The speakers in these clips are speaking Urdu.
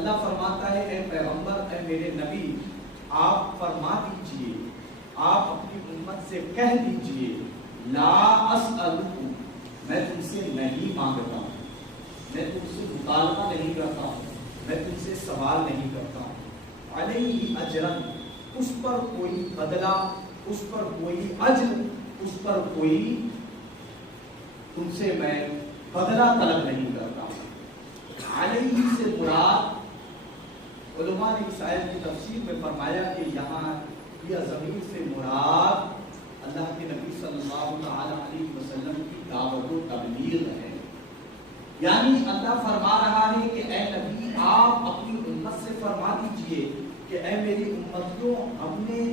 اللہ فرماتا ہے اے پیغمبر، اے میرے نبی، آپ فرما دیجئے، آپ اپنی امت سے کہہ دیجئے، لا اسألکم، میں تم سے نہیں مانگتا ہوں، میں تم سے مطالبہ نہیں کرتا ہوں، میں تم سے سوال نہیں کرتا ہوں، علیہ اجرن، اس پر کوئی بدلہ، اس پر کوئی اجر، اس پر کوئی تم سے میں بدلہ طلب نہیں کرتا ہوں۔ علیہ سے مراد علماء نے اس آیت کی تفسیر میں فرمایا کہ یہاں یہ ضمیر سے مراد اللہ کے نبی صلی اللہ تعالی علیہ وسلم کی دعوت و تبلیغ ہے، یعنی اللہ فرما رہا ہے کہ اے نبی آپ اپنی امت سے فرما دیجئے کہ اے میری امتیوں، ہم نے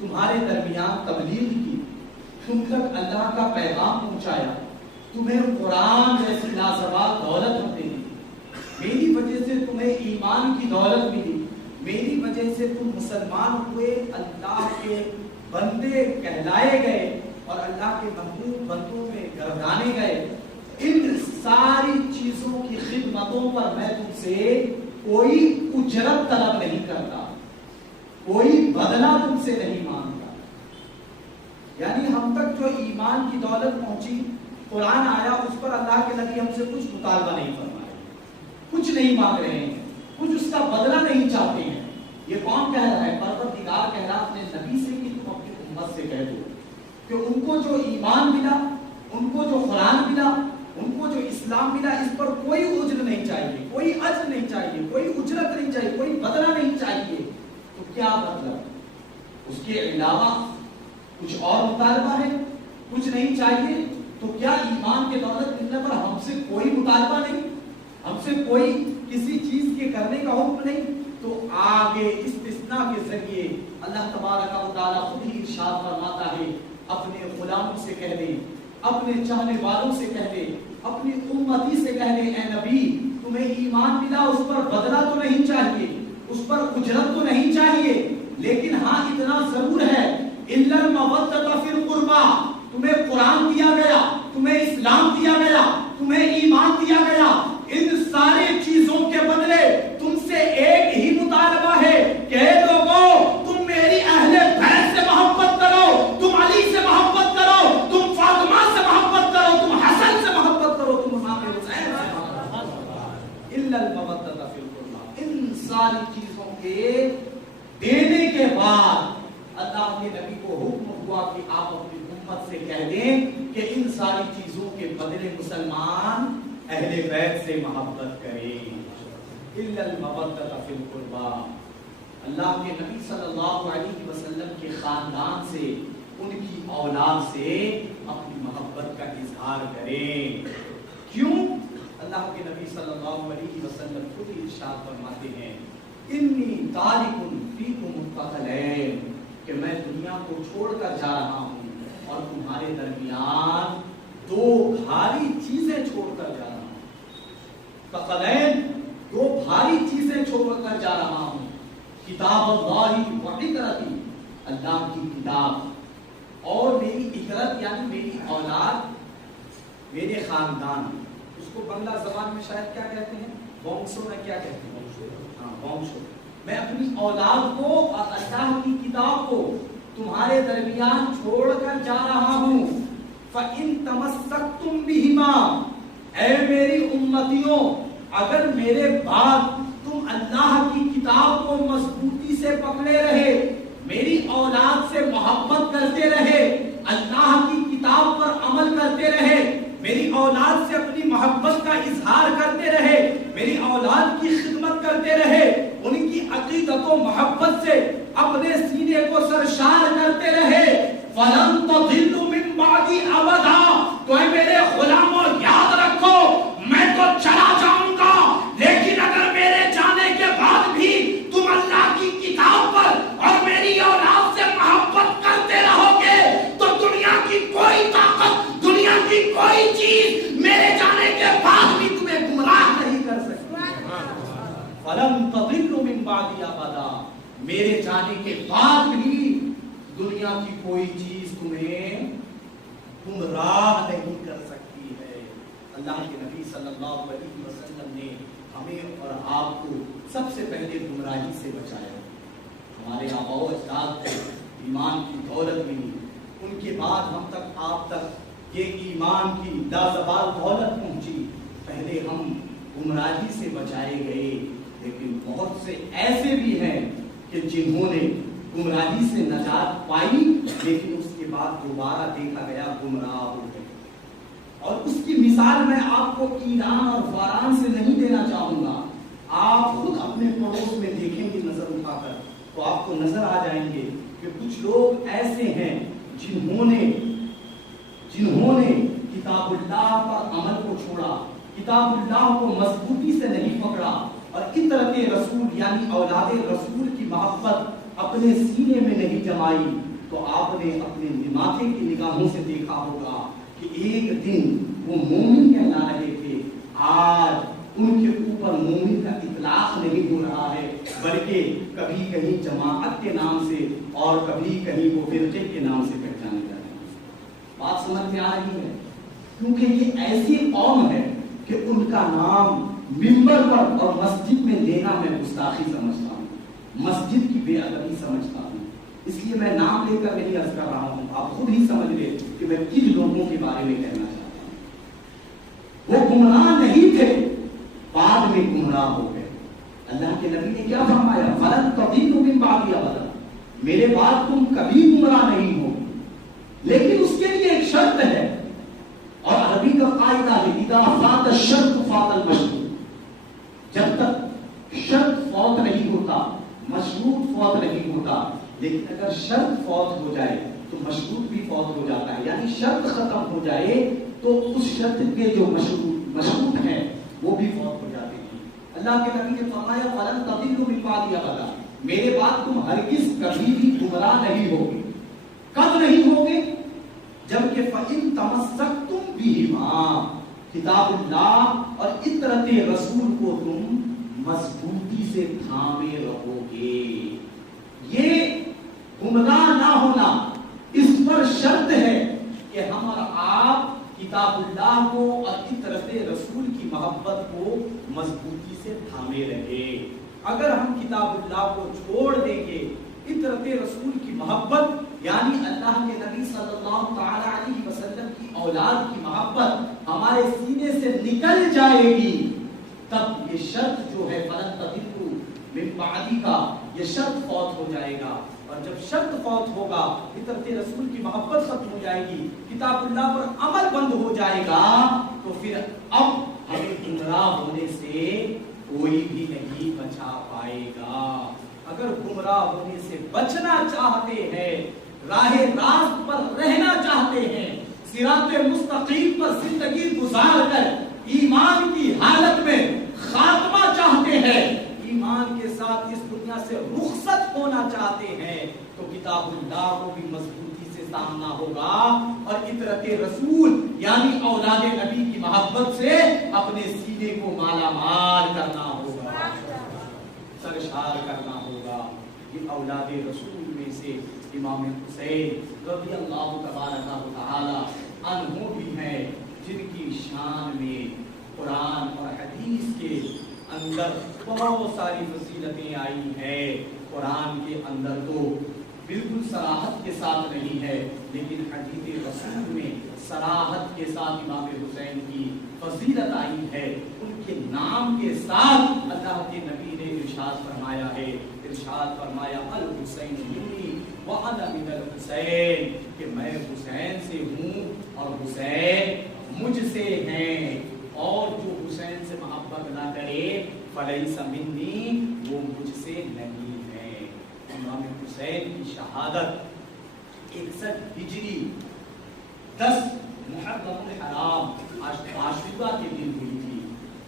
تمہارے درمیان تبلیغ کی، تم تک اللہ کا پیغام پہنچایا، تمہیں قرآن جیسی لازوال دولت ہم نے دی، میری وجہ سے تمہیں ایمان کی دولت ملی، میری وجہ سے تم مسلمان ہوئے، اللہ کے بندے کہلائے گئے اور اللہ کے محبوب بندوں میں گردانے گئے۔ ان ساری چیزوں کی خدمتوں پر میں تم سے کوئی اجرت طلب نہیں کرتا، کوئی بدلہ تم سے نہیں مانگتا۔ یعنی ہم تک جو ایمان کی دولت پہنچی، قرآن آیا، اس پر اللہ کے نبی ہم سے کچھ مطالبہ نہیں فرما رہے، کچھ نہیں مانگ رہے ہیں، کچھ اس کا بدلہ نہیں چاہتے ہیں۔ یہ کون کہہ رہا ہے؟ پروردگار کہہ رہا اپنے نبی سے کہ تم اپنی امت سے کہہ دو کہ ان کو جو ایمان ملا، ان کو جو قرآن ملا، ان کو جو اسلام ملا، اس پر کوئی اجر نہیں چاہیے، کوئی اجر نہیں چاہیے، کوئی اجرت نہیں چاہیے، کوئی بدلہ نہیں چاہیے۔ تو کیا مطلب؟ اس کے علاوہ کچھ اور مطالبہ ہے؟ کچھ نہیں چاہیے؟ تو کیا ایمان کے دولت ملنے پر ہم سے کوئی مطالبہ نہیں، ہم سے کوئی کسی چیز کے کرنے کا حکم نہیں؟ تو آگے استثناء کے ذریعے اللہ تبارک و تعالیٰ خود ہی ارشاد فرماتا ہے، اپنے غلاموں سے کہہ دے، اپنے چاہنے والوں سے کہہ دے، اپنی امتی سے کہہ دے، اے نبی تمہیں ایمان ملا، اس پر بدلہ تو نہیں چاہیے، اس پر اجرت تو نہیں چاہیے، لیکن ہاں اتنا ضرور ہے، الا المودۃ فی القربى، تمہیں قرآن دیا گیا، تمہیں اسلام دیا گیا، تمہیں ایمان دیا گیا، ان سارے چیزوں کے بدلے تم سے ایک ہی مطالبہ ہے کہ اے لوگوں تم میری اہل بیت سے محبت کرو، تم علی سے محبت کرو، تم فاطمہ سے محبت کرو، تم حسن سے محبت کرو، تم امام حسین سے محبت کرو۔ الا المودۃ فی القربى، ان ساری چیزوں کے دینے کے بعد اللہ کے نبی کو حکم ہوا کہ آپ اپنی امت سے کہہ دیں کہ ان ساری چیزوں کے بدلے مسلمان اہل بیت سے محبت کریں۔ الا المودۃ فی القربى، اللہ کے نبی صلی اللہ علیہ وسلم کے خاندان سے، ان کی اولاد سے اپنی محبت کا اظہار کریں۔ کیوں؟ اللہ کے نبی صلی اللہ علیہ وسلم خود ہی ارشاد فرماتے ہیں، انی تارک فیکم الثقلین، کہ میں دنیا کو چھوڑ کر جا رہا ہوں اور تمہارے درمیان دو بھاری چیزیں چھوڑ کر جا رہا ہوں۔ ثقلین، دو بھاری چیزیں چھوڑ کر جا رہا ہوں، کتاب اللہ و اقرتی، اللہ کی کتاب، اور میری اقرت یعنی میری اولاد، میرے خاندان، اس کو بنگلہ زبان میں شاید کیا کہتے ہیں، بونسو میں کیا کہتے ہیں، ہاں بونسو، میں اپنی اولاد کو اور اللہ کی کتاب کو تمہارے درمیان چھوڑ کر جا رہا ہوں۔ فَإِن تَمَسَّكْتُمْ بِهِمَا، اے میری امتیوں اگر میرے بعد تم اللہ کی کتاب کو مضبوطی سے پکڑے رہے، میری اولاد سے محبت کرتے رہے، اللہ کی کتاب پر عمل کرتے رہے، میری اولاد سے اپنی محبت کا اظہار کرتے رہے، میری اولاد کی خدمت کرتے رہے، ان کی عقیدت و محبت سے اپنے سینے کو سرشار کرتے رہے، فَلَن تَضِلُّوا مِن بَعْدِي أَبَدًا، تو اے میرے غلاموں یاد رکھو میں تو چلا جاؤں گا، لیکن اگر میرے جانے کے بعد بھی تم اللہ کی کتاب پر اور میری اولاد سے محبت کرتے رہو گے تو دنیا کی کوئی طاقت، دنیا کی کوئی چیز میرے جانے کے بعد بھی تمہیں گمراہ نہیں کر سکتی۔ فَلَن تَضِلُّوا مِن بَعْدِي أَبَدًا، میرے جانے کے بعد بھی دنیا کی کوئی چیز تمہیں گمراہ نہیں کر سکتی ہے۔ اللہ کے نبی صلی اللہ علیہ وسلم نے ہمیں اور آپ کو سب سے پہلے گمراہی سے بچایا. ہمارے آباء و اجداد کو ایمان کی دولت ملی, ان کے بعد ہم تک آپ تک یہ ایمان کی لازوال دولت پہنچی. پہلے ہم گمراہی سے بچائے گئے, لیکن بہت سے ایسے بھی ہیں کہ جنہوں نے گمراہی سے نجات پائی, لیکن اس کے بعد دوبارہ دیکھا گیا گمراہ ہو گئے. اور اس کی مثال میں آپ کو ایران اور فاران سے نہیں دینا چاہوں گا. آپ خود اپنے پڑوس میں دیکھیں گے نظر اٹھا کر تو آپ کو نظر آ جائیں گے کہ کچھ لوگ ایسے ہیں جنہوں نے کتاب اللہ پر عمل کو چھوڑا, کتاب اللہ کو مضبوطی سے نہیں پکڑا, اور اطرت رسول یعنی اولاد رسول کی محبت اپنے سینے میں نہیں جمائی. تو آپ نے اپنے ماتھے کی نگاہوں سے دیکھا ہوگا کہ ایک دن وہ مومن کہلا رہے تھے, آج ان کے اوپر مومن کا اطلاق نہیں ہو رہا ہے, بلکہ کبھی کہیں جماعت کے نام سے اور کبھی کہیں وہ فرقے کے نام سے پہچانے جا رہے ہیں. بات سمجھ میں آ رہی ہے؟ کیونکہ یہ ایسی قوم ہے کہ ان کا نام ممبر پر اور مسجد میں لینا میں گستاخی سمجھتا ہوں, مسجد کی بے ادبی سمجھتا ہوں. اس لیے میں نام لے کر نہیں عرض کر رہا ہوں, آپ خود ہی سمجھ لیں کہ میں کن لوگوں کے بارے میں کہنا چاہتا ہوں. وہ گمراہ نہیں تھے, بعد میں گمراہ ہو گئے. اللہ کے نبی نے کیا فرمایا؟ فلن تضلوا من بعدی ابدا, میرے بعد تم کبھی گمراہ نہیں ہو. لیکن اس کے لیے ایک شرط ہے, اور عربی کا قاعدہ ہے اذا فات الشرط فات المشروط. جب تک شرط فوت نہیں ہوتا مشروط فوت نہیں ہوتا, لیکن اگر شرط فوت ہو جائے تو مشروط بھی فوت ہو جاتا ہے. یعنی شرط ختم ہو جائے تو اس شرط کے جو مشروط ہیں وہ بھی فوت ہو جاتے ہیں. اللہ کے نبی نے فرمایا فلن تضلوا من بعدی ابدا, میرے بعد تم ہرگز کبھی بھی گمراہ نہیں ہوگے. کب نہیں ہوگے؟ جبکہ فَإِن تَمَسَّكْتُمْ بِهِمَا, کتاب اللہ اور اطرت رسول کو تم مضبوطی سے تھامے رہو گے. یہ گمراہ نہ ہونا اس پر شرط ہے کہ ہم اور آپ کتاب اللہ کو اور اطرت رسول کی محبت کو مضبوطی سے تھامے رہے. اگر ہم کتاب اللہ کو چھوڑ دیں گے, اطرت رسول کی محبت یعنی اللہ کے نبی صلی اللہ تعالی علیہ وسلم کی اولاد کی محبت ہمارے سینے سے نکل جائے گی, تب یہ شرط جو ہے فلن تضلوا من بعدی کا, یہ شرط فوت ہو جائے گا. اور جب شرط فوت ہوگا, اطرت رسول کی محبت ختم ہو جائے گی, کتاب اللہ پر عمل بند ہو جائے گا, تو پھر اب ہمیں گمراہ ہونے سے کوئی بھی نہیں بچا پائے گا. اگر گمراہ ہونے سے بچنا چاہتے ہیں, راہ راست پر رہنا چاہتے ہیں, صراط مستقیم پر زندگی گزار کر ایمان کی حالت میں خاتمہ چاہتے ہیں, ایمان کے ساتھ اس دنیا سے رخصت ہونا چاہتے ہیں, تو کتاب اللہ کو بھی مضبوطی سے سامنا ہوگا اور اطرت رسول یعنی اولاد نبی کی محبت سے اپنے سینے کو مالا مال کرنا ہوگا, سرشار کرنا ہوگا. یہ اولاد رسول میں سے امام حسین رضی اللہ تبارک و تعالی عنہ بھی ہیں, جن کی شان میں قرآن اور حدیث کے اندر بہت ساری فضیلتیں آئی ہیں. قرآن کے اندر تو بالکل صراحت کے ساتھ نہیں ہے, لیکن حدیث رسول میں صراحت کے ساتھ امام حسین کی فضیلت آئی ہے. ان کے نام کے ساتھ اللہ کے نبی نے ارشاد فرمایا ہے, ارشاد فرمایا الحسین منی وانا من الحسین, کہ میں حسین سے ہوں اور حسین مجھ سے ہیں, اور جو حسین سے محبت نہ کرے فلیس منی, وہ مجھ سے نہیں ہے. امام حسین کی شہادت 61 ہجری 10 محرم الحرام عاشورہ کے دن ہوئی تھی.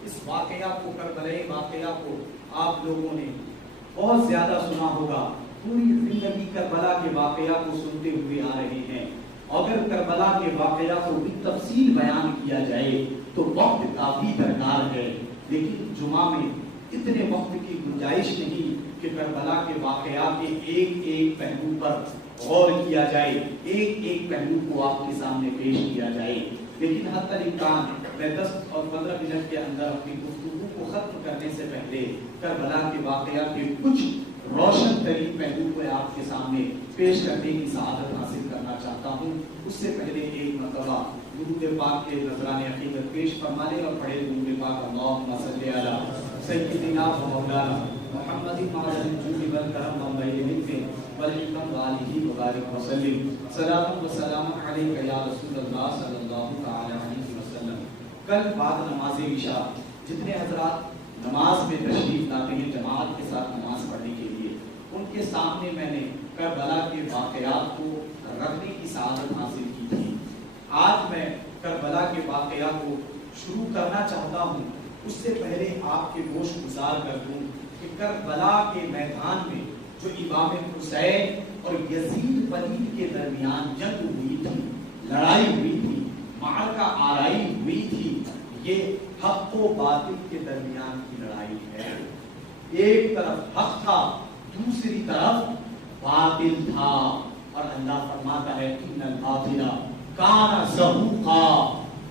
اس واقعہ کو, کربلائی واقعہ کو آپ لوگوں نے بہت زیادہ سنا ہوگا, پوری زندگی کربلا کے واقعہ کو سنتے ہوئے آ رہے ہیں. اگر کربلا کے واقعہ کو بھی تفصیل بیان کیا جائے تو وقت کافی درکار ہے, لیکن جمعہ میں اتنے وقت کی گنجائش نہیں کہ کربلا کے واقعات کے ایک ایک پہلو پر غور کیا جائے, ایک ایک پہلو کو آپ کے سامنے پیش کیا جائے. لیکن حتی الامکان میں 10 اور 15 منٹ کے اندر اپنی گفتگو کو کو ختم کرنے سے پہلے کربلا کے واقعات کے کچھ روشن ترین پہلو کو آپ کے سامنے پیش کرنے کی سعادت حاصل کرنا چاہتا ہوں. اس سے پہلے ایک مرتبہ درود پاک کے نذران عقیدت پیش فرما لیں اور پڑھے درود پاک اللہم صلی علی سیدنا و مولانا محمد معظم الجود والکرم والمنن والحکم وآلہ وبارک وسلم صلاۃ و سلام علیک یا رسول اللہ صلی اللہ تعالی علیہ وسلم. کل بعد نماز عشاء جتنے حضرات نماز میں تشریف لاتے ہیں جماعت کے ساتھ نماز پڑھنے کے لیے، ان کے سامنے میں نے کربلا کے واقعات کو رکھنے کی سعادت حاصل کی تھی. آج میں کربلا کے واقعات کو شروع کرنا چاہتا ہوں. اس سے پہلے آپ کے گوش گزار کر دوں کہ کربلا کے میدان میں جو امام حسین اور یزید ولید کے درمیان جنگ ہوئی تھی، لڑائی ہوئی تھی، معرکہ آرائی ہوئی تھی، یہ حق و باطل کے درمیان کی لڑائی ہے. ایک طرف حق تھا، دوسری طرف باطل تھا، اور اللہ فرماتا ہے ان الباطل کان زہوقا،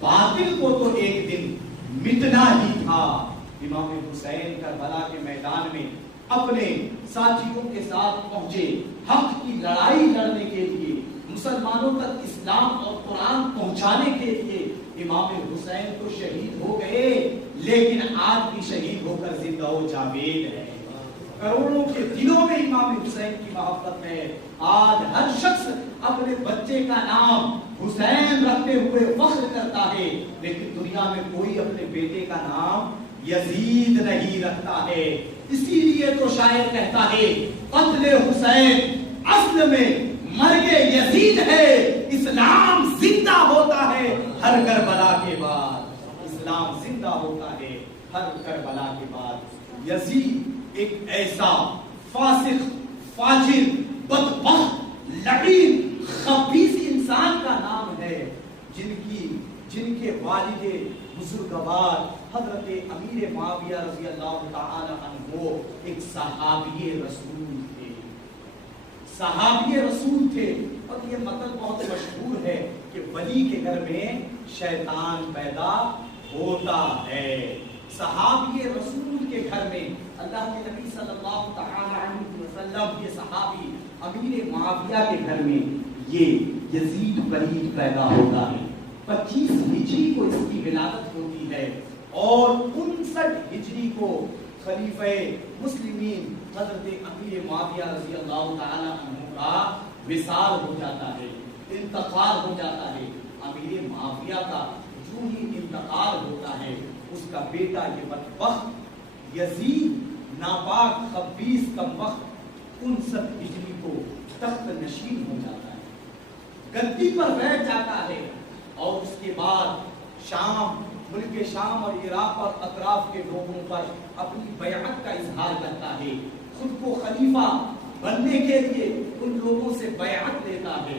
باطل کو تو ایک دن مٹنا ہی تھا. امام حسین کربلا کے میدان میں اپنے ساتھیوں کے ساتھ پہنچے حق کی لڑائی لڑنے کے لیے، مسلمانوں تک اسلام اور قرآن پہنچانے کے لیے. امام حسین تو شہید ہو گئے، لیکن آج بھی شہید ہو کر زندہ و جاوید ہے. کروڑوں کے دلوں میں امام حسین کی محبت ہے. آج ہر شخص اپنے بچے کا نام حسین رکھتے ہوئے فخر کرتا ہے، لیکن دنیا میں کوئی اپنے بیٹے کا نام یزید نہیں رکھتا ہے. اسی لیے تو شاعر کہتا ہے قتل حسین اصل میں مرگ یزید ہے، اسلام زندہ ہوتا ہے ہر کربلا کے بعد. اسلام زندہ ہوتا ہے ہر کربلا کے بعد. یزید ایک ایسا فاسق، فاجر، بدبخت، لعین، خبیث انسان کا نام ہے جن کے والد بزرگوار حضرت امیر معاویہ رضی اللہ تعالی عنہ ایک صحابی رسول تھے. صحابی رسول تھے. اور یہ مطلب بہت مشہور ہے کہ ولی کے گھر میں شیطان پیدا ہوتا ہے. صحابی رسول کے گھر میں اللہ کے نبی صلی اللہ تعالی علیہ وسلم کے صحابی امیر معاویہ کے گھر میں یہ یزید ولید پیدا ہوتا ہے. 25 ہجری کو اس کی ولادت ہوتی ہے اور 59 ہجری کو خلیفہ مسلمین حضرت امیر معاویہ رضی اللہ تعالی عنہ کا وصال ہو جاتا ہے، انتقال ہو جاتا ہے. امیر معاویہ کا جو ہی انتقال ہوتا ہے، اس کا بیٹا یہ بدبخت یزید ناپاک خبیث کمبخت 59 ہجری کو تخت نشین ہو جاتا ہے، گدی پر بیٹھ جاتا ہے. اور اس کے بعد شام، ملک شام اور عراق اور اطراف کے لوگوں پر اپنی بیعت کا اظہار کرتا ہے. خود کو خلیفہ بننے کے لیے ان لوگوں سے بیعت لیتا ہے.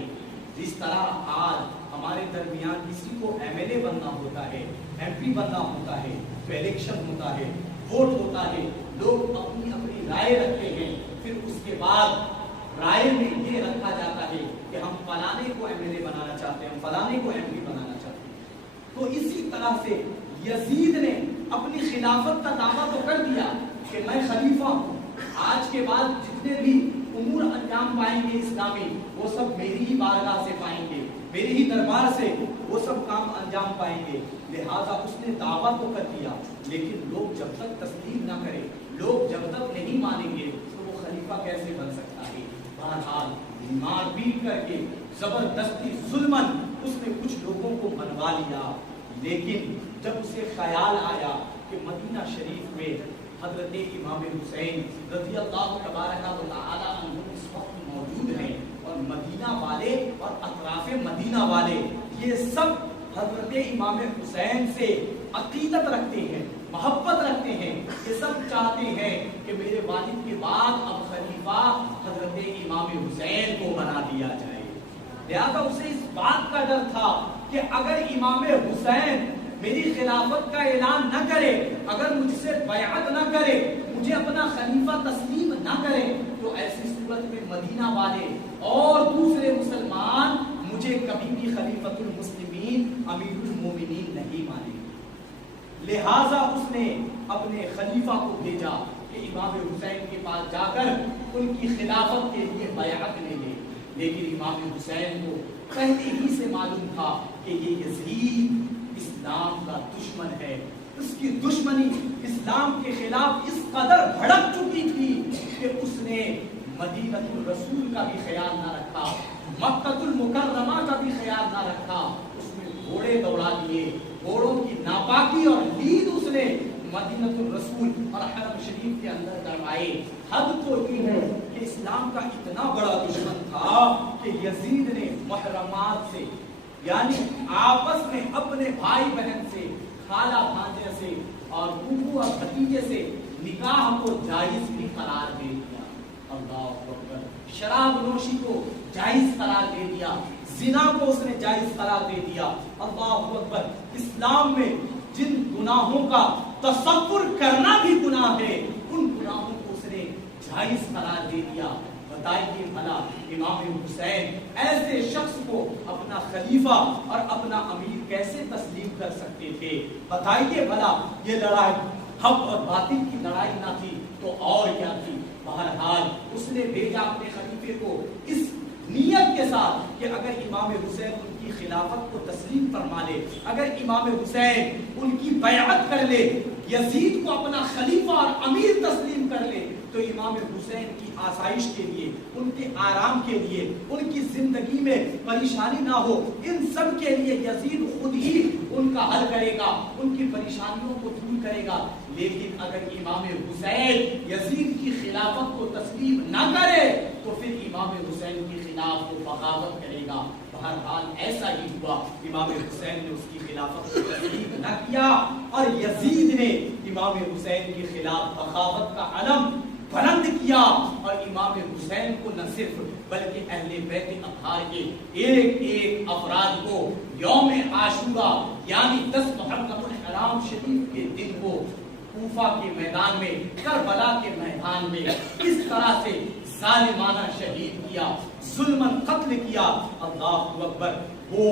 جس طرح آج ہمارے درمیان کسی کو ایم ایل اے بننا ہوتا ہے، ایم پی بننا ہوتا ہے، تو الیکشن ہوتا ہے، ووٹ ہوتا ہے، لوگ اپنی اپنی رائے رکھتے ہیں. پھر اس کے بعد رائے میں یہ رکھا جاتا ہے کہ ہم فلانے کو ایم ایل اے بنانا چاہتے ہیں، ہم فلانے کو ایم پی بنانا چاہتے ہیں. تو اسی طرح سے یزید نے اپنی خلافت کا دعویٰ تو کر دیا کہ میں خلیفہ ہوں، آج کے بعد جتنے بھی امور انجام پائیں گے اسلامی، وہ سب میری ہی بارگاہ سے پائیں گے، میرے ہی دربار سے وہ سب کام انجام پائیں گے. لہذا اس نے دعویٰ تو کر دیا، لیکن لوگ جب تک تسلیم نہ کریں، لوگ جب تک نہیں مانیں گے تو وہ خلیفہ کیسے بن سکتا ہے. بہرحال مار پیٹ کر کے زبردستی ظلمن اس نے کچھ لوگوں کو منوا لیا. لیکن جب اسے خیال آیا کہ مدینہ شریف میں حضرت امام حسین رضی اللہ تبارک و تعالی عنہ اس وقت موجود ہیں، اور مدینہ والے اور اطراف مدینہ والے یہ سب حضرت امام حسین سے عقیدت رکھتے ہیں، محبت رکھتے ہیں، یہ سب چاہتے ہیں کہ میرے والد کے بعد اب خلیفہ حضرت امام حسین کو بنا دیا جائے. لہذا اسے اس بات کا ڈر تھا کہ اگر امام حسین میری خلافت کا اعلان نہ کرے، اگر مجھ سے بیعت نہ کرے، مجھے اپنا خلیفہ تسلیم نہ کرے، تو ایسی صورت میں مدینہ والے اور دوسرے مسلمان مجھے کبھی بھی خلیفۃ المسلمین امیر المومنین نہیں مانیں. لہذا اس نے اپنے خلیفہ کو بھیجا کہ امام حسین کے پاس جا کر ان کی خلافت کے لیے بیعت لے لے، لیکن امام حسین کو پہلے ہی سے معلوم تھا کہ یہ یزید اسلام کا دشمن ہے، اس کی دشمنی اسلام کے خلاف اس قدر بھڑک چکی تھی کہ اس نے مدینہ الرسول کا بھی خیال نہ رکھا، مکہ المکرمہ کا بھی خیال نہ رکھا، اس میں گھوڑے دوڑا دیے، گھوڑوں کی ناپاکی اور لید اس نے مدینہ الرسول اور حرم شریف کے اندر کروائے۔ حد تو یہ ہے کہ اسلام کا اتنا بڑا دشمن تھا کہ یزید نے محرمات سے، یعنی آپس میں اپنے بھائی بہن سے، خالہ بھانجے سے اور پھوپھو اور بھتیجے سے نکاح کو جائز بھی قرار دے دیا۔ اللہ اکبر، شراب نوشی کو جائز قرار دے دیا، زنا کو اس نے جائز قرار دے دیا۔ اللہ اکبر، اسلام میں جن گناہوں کا تصور کرنا بھی گناہ ہے، ان گناہوں کو اس نے جائز قرار دے دیا۔ بتائیے بھلا امام حسین ایسے شخص کو اپنا خلیفہ اور اپنا امیر کیسے تسلیم کر سکتے تھے؟ بتائیے بھلا یہ لڑائی حق اور باطل کی لڑائی نہ تھی تو اور کیا تھی؟ بہرحال اس نے بھیجا اپنے خلیفے کو اس نیت کے ساتھ کہ اگر امام حسین ان کی خلافت کو تسلیم فرما لے، اگر امام حسین ان کی بیعت کر لے، یزید کو اپنا خلیفہ اور امیر تسلیم کر لے، تو امام حسین کی آسائش کے لیے، ان کے آرام کے لیے، ان کی زندگی میں پریشانی نہ ہو، ان سب کے لیے یزید خود ہی ان کا حل کرے گا، ان کی پریشانیوں کو دور کرے گا۔ لیکن اگر امام حسین یزید کی خلافت کو تسلیم نہ کرے تو پھر امام حسین کے خلاف وہ بغاوت کرے گا۔ بہرحال ایسا ہی ہوا، امام حسین نے اس کی خلافت کو تسلیم نہ کیا اور یزید نے امام حسین کے خلاف بغاوت کا علم بلند کیا، اور امام حسین کو نہ صرف بلکہ اہل بیت اطہار کے ایک ایک افراد کو یوم عاشورہ یعنی 10 محرم الحرام شریف کے دن کو کوفہ کے میدان میں، کربلا کے میدان میں اس طرح سے ظالمانہ شہید کیا، ظلماً قتل کیا۔ اللہ اکبر، وہ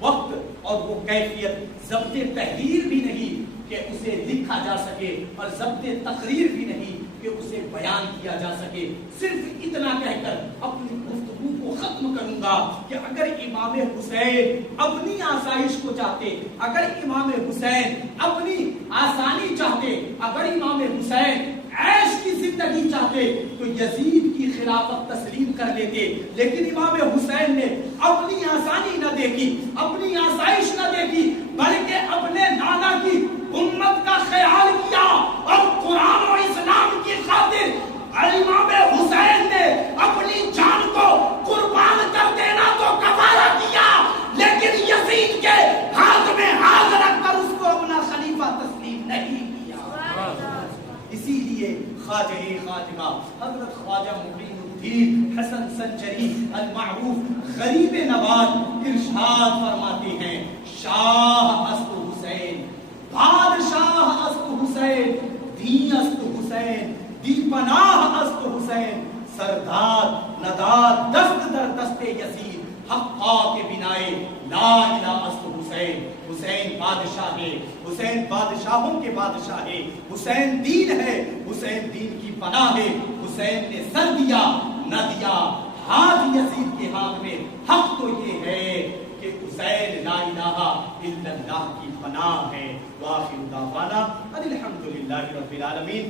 وقت اور وہ کیفیت ضبط تحریر بھی نہیں کہ اسے لکھا جا سکے، اور ضبط تقریر بھی نہیں کہ اسے بیان کیا جا سکے۔ صرف اتنا کہہ کر اپنی گفتگو کو ختم کروں گا کہ اگر امام حسین اپنی آسائش کو چاہتے، اگر امام حسین اپنی آسانی چاہتے، اگر امام حسین عیش کی زندگی چاہتے تو یزید کی خلافت تسلیم کر لیتے، لیکن امام حسین نے اپنی آسانی نہ دیکھی، اپنی آسائش نہ دیکھی، بلکہ اپنے نانا کی امت کا خیال کیا، اور قرآن و اسلام کی خاطر امام حسین نے اپنی جان کو قربان کر دینا تو کفارہ کیا، لیکن یزید کے ہاتھ میں ہاتھ رکھ کر اس کو اپنا خلیفہ تسلیم نہیں کیا۔ اسی لیے خواجہ خاتمہ حضرت خواجہ معین الدین حسن سنجری المعروف غریب نواز ارشاد فرماتے ہیں، شاہ است حسین، بادشاہ است حسین، دین است حسین، دی پناہ است حسین، سرداد نداد دست در دست یزید، حقا کے بنائے لا الہ است حسین۔ حسین بادشاہ ہے، حسین بادشاہوں کے بادشاہ ہے، حسین دین ہے، حسین دین کی پناہ ہے۔ حسین نے سر دیا نہ دیا، ہاتھ یزید کے ہاتھ میں۔ حق تو یہ ہے کہ حسین لا الہ الا اللہ کی پناہ ہے۔ وآخر دعوانا ان الحمد للہ رب العالمین۔